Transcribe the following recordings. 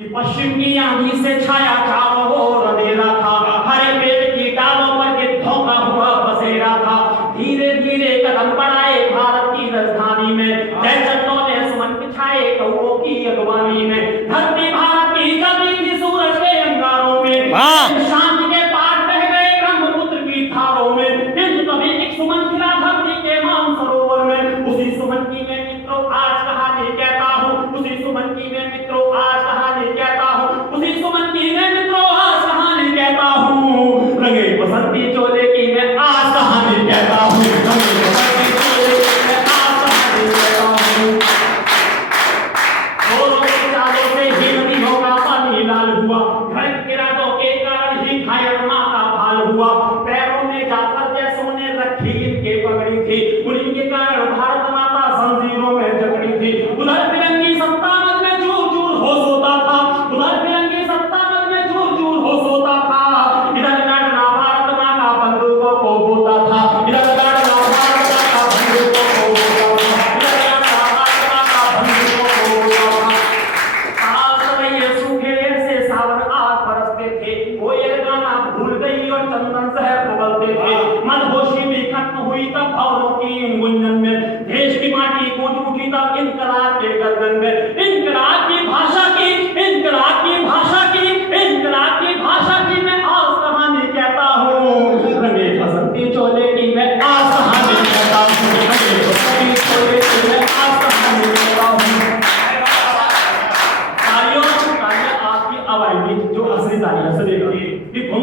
कि पश्चिम की आंधी से छाया चारों ओर अंधेरा था, हरे पेड़ की डालों पर के धोखा हुआ बसेरा था। धीरे धीरे कदम बढ़ाए भारत की राजधानी में, जय चन्नों ने सुमन बिछाए कौओं की अगवानी में। धरती भारत की जलती थी सूरज के अंगारों में, शांति के पाठ बह गए ब्रह्मपुत्र की धारों में। किंतु तभी एक सुमन खिला धरती के मानसरोवर में। उसी सुमन की मैं मित्रों आज कहानी कहता हूँ, उसी सुमन की मैं मित्रों आज कहानी कहता हूँ, उसी सुमन की मैं मित्रों आज कहानी कहता हूँ। रंगे बसंती चोले की मैं आज कहानी कहता हूँ, रंगे बसंती चोले की मैं आज कहानी कहता हूँ। दोनों के चारों से ही नदियों का पानी लाल हुआ, घर के रातों के कारण ही घायल माँ का भाल हुआ। पैरों में जाकर जैसों ने रखी इनके पगड़ी थी, उन्हीं के कारण भारत माता जंजीरों में जकड़ी थी। उधर फिरंगी सत्ता मत में चूर चूर हो सोता था, उधर फिरंगी सत्ता मत में चूर चूर हो सोता था। इधर लड़ना भारत माँ का बंदूकों को बोता था, इधर लड़ना भारत माँ का बंदूकों को बोता था, इधर लड़ना भारत माँ का बंदूकों को बोता था। आज सवैये सूखे ऐसे सावन आग बरसते थे, कोयल गाना भूल गई और चंदन शहर उबलते थे। मनहोशी भी खत्म हुई तब भवनों की गुंजन में, देश की माटी गूंज उठी तब इनकलाब के गर्दन में। इनकलाब की भाषा की, इनकलाब की भाषा की, इनकलाब की भाषा की मैं आज कहानी कहता हूँ। रंगे बसंती चोले की मैं आज कहानी कहता हूँ, रंगे बसंती चोले की मैं आज कहानी कहता हूँ। तालियां आपकी आवाज़ जो असली तालियां सुनेगा कि वो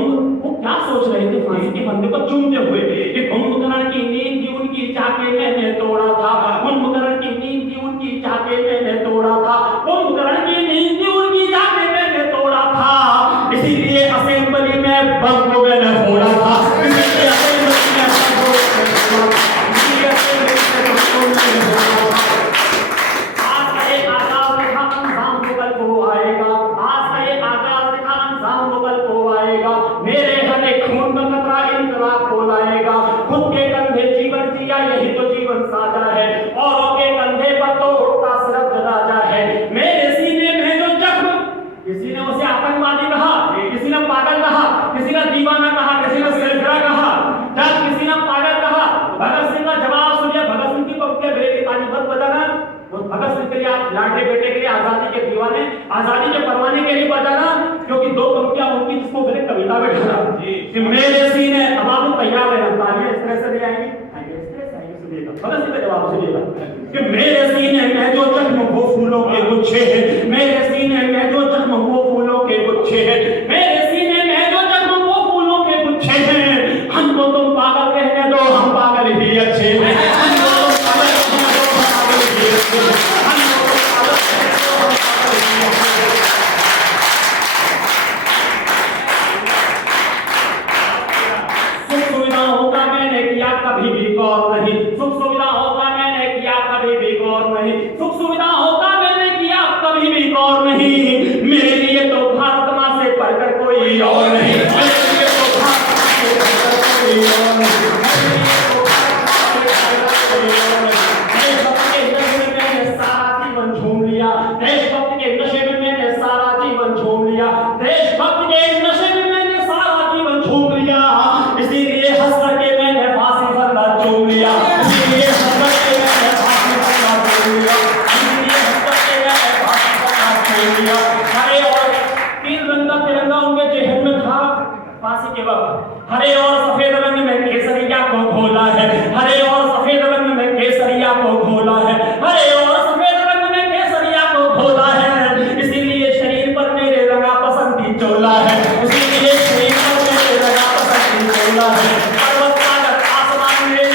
क्या सोच रहे थे फांसी के फंदे को चूमते हुए कि कुंभकर्ण की नींद थी उनकी चाके मैंने तोड़ा था, कुंभकर्ण की नींद थी उनकी चाके मैंने तोड़ा था, कुंभकर्ण की नींद थी उनकी चाके मैंने तोड़ा था। इसीलिए असेंबली में बम को मैंने फोड़ा था, इसीलिए असेंबली में बम को मैंने फोड़ा था, इसीलिए असेंबली में बम को मैंने फोड़ा था। आज का ये आगाज देखा अंजाम को कल को आएगा, आज का ये आगाज देखा अंजाम को कल को आएगा। मेरे हरे खून का कतरा इनकलाब को लाएगा। खुद के कंधे जीवन जिया यही तो जीवन साझा है, औरों के कंधे पर तो उठता सिर्फ राजा है। मेरे सीने में जो जख्म, किसी ने उसे आतंकवादी कहा, किसी ने पागल कहा, किसी ने दीवाना कहा, किसी ने सिरफिरा कहा। जब किसी ने पागल कहा, भगत सिंह का जवाब सुनिए। भगत सिंह की पक्के बेटे ताली मत बजाना, वो भगत सिंह के लिए आप लाडले बेटे के लिए आजादी के दीवाने, आजादी के परवाने के लिए बजाना, क्योंकि दो पंक्तियां उनकी जिसको मैंने कविता में ढाला कि मेरे सीने। अब आप तैयार है, तालियां इस तरह से ले आएंगे, इस तरह से आएंगे। सुनिएगा भगत सिंह का जवाब सुनिएगा कि मेरे सीने में जो जख्म वो फूलों के गुच्छे हैं, मेरे सीने में जो जख्म वो फूलों के गुच्छे हैं, मेरे सीने में जो जख्म वो फूलों के गुच्छे हैं। हमको तुम पागल कहने दो, हम पागल ही अच्छे हैं, हमको तुम पागल कहने दो, हम पागल ही अच्छे हैं, हमको तुम पागल कहने दो, हम पागल ही अच्छे हैं। सुख सुविधाओं का मैंने किया कभी भी गौर नहीं, सुख सुविधाओं का मैंने किया कभी भी गौर नहीं, सुख सुविधाओं का मैंने किया कभी भी गौर नहीं। मेरे लिए तो भारत माँ से बढ़कर कोई और नहीं, मेरे लिए तो भारत माँ से बढ़कर कोई और नहीं, मेरे लिए तो भारत माँ से बढ़कर कोई और नहीं। देशभक्त के नशे में मैंने सारा जीवन झूम लिया, देशभक्त के नशे में मैंने सारा जीवन झूम लिया, देशभक्त के नशे में मैंने सारा जीवन झूम लिया। इसीलिए हंस करके मैंने फांसी फंदा चूम लिया, इसीलिए हंस करके मैंने फांसी फंदा चूम लिया, इसीलिए हंस करके मैंने फांसी फंदा चूम लिया। हरे और तीन रंग का तिरंगा उनके जेहन में था फांसी के वक्त। हरे और सफेद रंग में केसरिया को घोला है, हरे और सफेद रंग में केसरिया को घोला है, हरे और सफेद रंग में केसरिया को घोला है। इसीलिए शरीर पर मेरे रंगा पसंदी चोला है, इसीलिए शरीर पर मेरे रंगा पसंदी चोला है। पर्वत सागर आसमान में,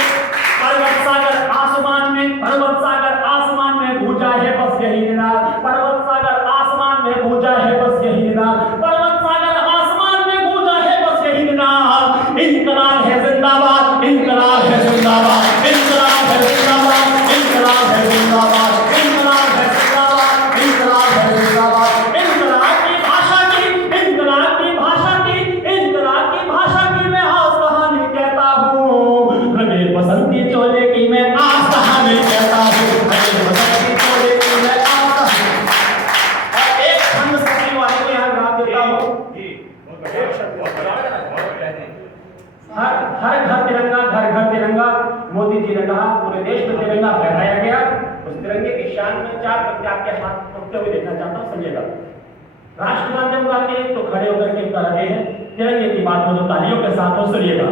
पर्वत सागर आसमान में, पर्वत सागर आसमान में गूंजा है बस यही निनाद, पर्वत सागर आसमान में गूंजा है बस यही निनाद, पर्वत सागर आसमान में गूंजा है बस यही निनाद। इनकलाब है जिंदाबाद, इनकलाब है जिंदाबाद, इनकलाब है जिंदाबाद, इनकलाब है जिंदाबाद, इनकलाब है जिंदाबाद, इनकलाब है जिंदाबाद। इनकलाब की भाषा की, इनकलाब की भाषा की, इनकलाब की भाषा की मैं आज कहानी कहता हूँ। रंगे बसंती चोले की मैं आज कहानी कहता हूँ, रंगे बसंती चोले की मैं आज कहानी। और एक छंद सखी पूरे देश में तिरंगा फहराया गया। उस तिरंगे की शान में 4 पत्ते आपके हाथ उठते हुए देखना चाहता हूँ, समझिएगा। राष्ट्रगान जब गाते हैं तो खड़े होकर के गा रहे हैं, तिरंगे की बात हो तो तालियों के साथ हो, सुनिएगा।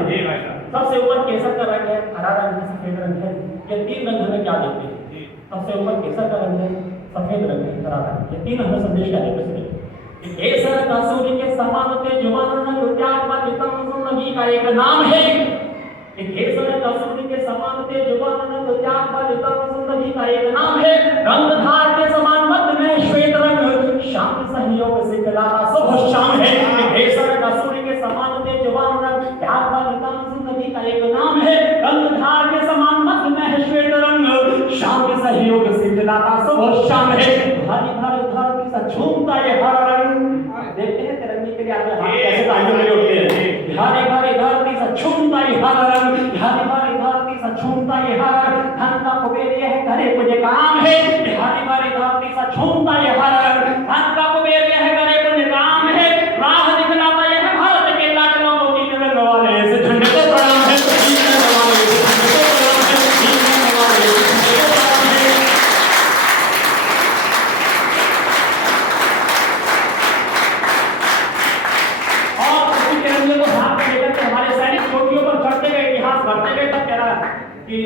सबसे ऊपर केसर का रंग है, हरा रंग है, सफेद रंग है। ये 3 रंग हमें क्या देते हैं? सबसे ऊपर केसर का रंग है, सफेद रंग है, हरा रंग। ये 3 हमें संदेश क्या देते हैं? केसर का सूर्य के समान तेजवान रंग, त्याग बलिदान नबी का एक नाम है। केसर का सूर्य के समान तेजवान रंग, त्याग बलिदान नबी का एक नाम है। रंगधार के समान मध्य में श्वेत रंग, शांति सहयोग से खिलाता शुभ शाम है। केसर का सूर्य के समान तेजवान रंग, त्याग बलिदान नबी का एक नाम है। रंगधार के समान मध्य में है श्वेत रंग, शांति सहयोग से खिलाता शुभ शाम है। हरि हर धरती सा झूमता ये हरा रंग। देखते हैं तिरंगे के लिए आपके हाथ कैसे तालियों में उठते हैं। हरे भरे धरती सा झूमता ये हरा रंग, हरे भरे धरती सा झूमता ये हरा रंग। धन का कुबेर ये है, करे पुण्य काम है। हरे भरे धरती सा झूमता ये हरा रंग, धन का कुबेर ये है, करे पुण्य काम है। राह दिखलाता ये है भारत के लाडलों को, तीन रंग वाले ऐसे झंडे को प्रणाम है। तीन रंग वाले ऐसे झंडे को प्रणाम है। तीन रंग वाले ऐसे झंडे को प्रणाम है। कि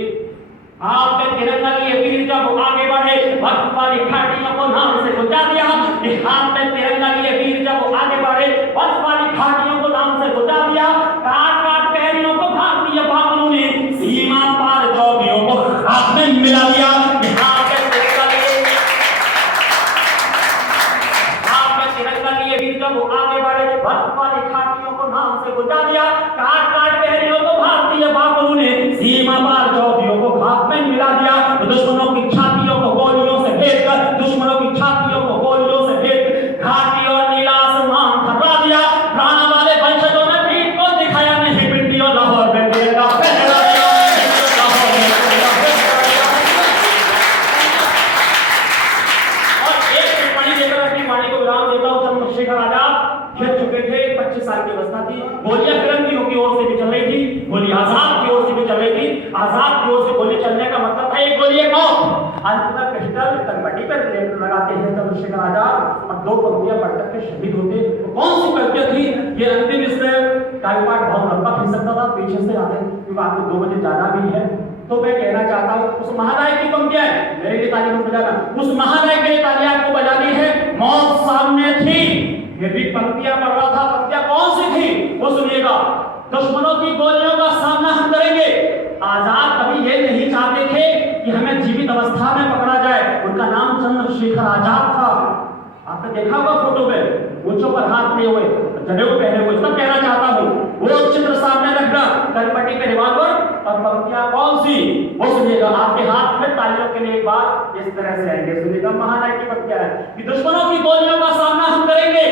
आपने तिरंगा की वीर जब आगे बढ़े, वक्त वाली घाटियों को नाम से बुझा दिया। कि आपने तिरंगा की वीर जब आगे बढ़े, वक्त वाली घाटियों को नाम से बुझा दिया। काट काट पैरियों को भारतीय बाबुओं ने सीमा पार चौकियों को हाथ में मिला दिया। जब आगे बढ़े, वक्त वाली घाटियों को नाम से बुझा दिया। काट काट पैरियों को भारतीय बाबुओं ने सीमा पार चौकियों को हाथ में मिला दिया। तो दुश्मनों की छातियों को गोलियों से भेद कर, दुश्मनों की छातियों को गोलियों से भेद घाटी और नीला आसमान थर्रा दिया। प्राण वाले वंशजों ने पीठ को दिखाया नहीं, पिंडी और लाहौर में तिरंगा फहरा दिया। और एक टिप्पणी देकर अपनी वाणी को विराम देता हूं। चंद्रशेखर आजाद खेल चुके थे, 25 साल की अवस्था थी। गोलियां फिरंगियों की ओर से भी चल रही थी, गोली आजाद की ओर से भी चल रही थी। आजाद की ओर से गोली चलने का मतलब था एक गोली एक और। अंत में पिस्टल तलवटी पर लगाते हैं चंद्रशेखर आजाद और 2 पंक्तियां पढ़कर के शहीद होते। तो कौन सी पंक्तियां थी? ये अंतिम इसमें काव्यपाठ बहुत लंबा खिंच सकता था, पीछे से आते क्योंकि आपको 2 बजे जाना भी है। तो मैं कहना चाहता हूं उस महानायक की पंक्तियां मेरे लिए ताली को बजाना, उस महानायक के लिए ताली आपको बजानी है। मौत सामने थी, ये भी पंक्तियां पढ़ रहा था। पंक्तियां कौन सी थी वो सुनिएगा। दुश्मनों की गोलियों का सामना हम करेंगे। आजाद कभी ये नहीं चाहते थे कि हमें जीवित अवस्था में पकड़ा जाए। उनका नाम चंद्रशेखर आजाद था। आपने देखा होगा फोटो में, ऊंचों पर हाथ लिए हुए, जनेऊ पहने हुए। सब कहना चाहता हूँ वो चित्र सामने रखना, कलपट्टी पे रिवॉल्वर और पंक्तियां कौन सी वो सुनिएगा। आपके हाथ में तालियों के लिए एक बार इस तरह से आएंगे, सुनिएगा। महानायक की पंक्तियां है कि दुश्मनों की गोलियों का सामना हम करेंगे,